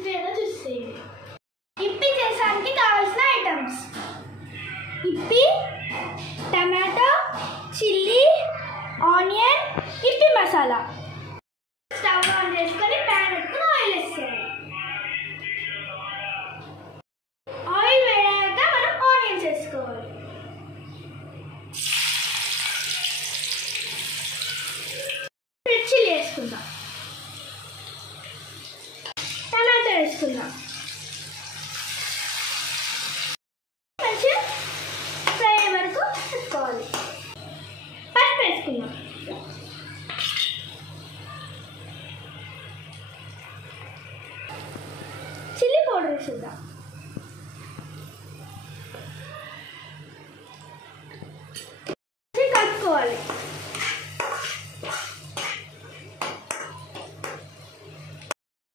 Recipe ఏదో చూసేయండి. ఇప్పి చేసానికి కావాల్సిన items: yippee, tomato, chilli, onion, yippee masala. Stove on చేసుకొని ప్యాన్ పెట్టుకుని ఆయిల్ వేసేయాలి. ఆయిల్ వేడాక మనం ఆనియన్స్ వేసుకోవాలి. చిల్లీ వేసుకుందాం. టమాటో వేసుకుందాం. మంచిగా ఫ్రై అయ్యే వరకు పెట్టుకోవాలి. పసుపు వేసుకుందాం. చిల్లీ పౌడర్ వేసుకుందాం. కలుపుకోవాలి.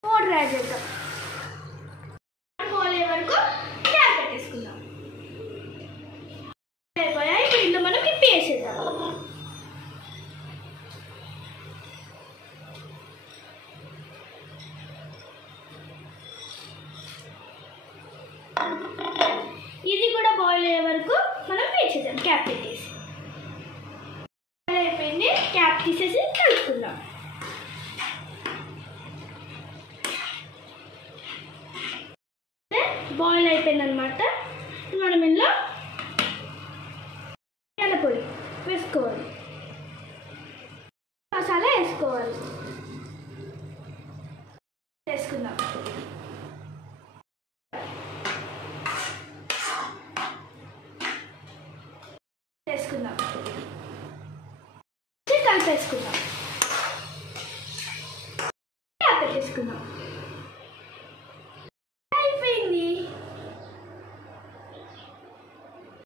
పౌడర్ యాడ్ చేద్దాం. పోలే వరకు క్యాప్ పెట్టేసుకుందాం. అయిపోయాయి. ఇప్పుడు ఇందులో మనం ఇప్పి వేసేద్దాం. ఇది కూడా బాయిల్ అయ్యే వరకు మనం వేసేద్దాం క్యాప్ పెట్టేసి. అయిపోయింది. క్యాప్ తీసేసి కలుపుకుందాం. బాయిల్ అయిపోయిందనమాట. మనం ఇందులో మిరియాల పొడి వేసుకోవాలి. మసాలా వేసుకోవాలి. వేసుకుందాం. వేసుకుందాం. కలిపేసుకుందాం. పెట్టేసుకుందాం.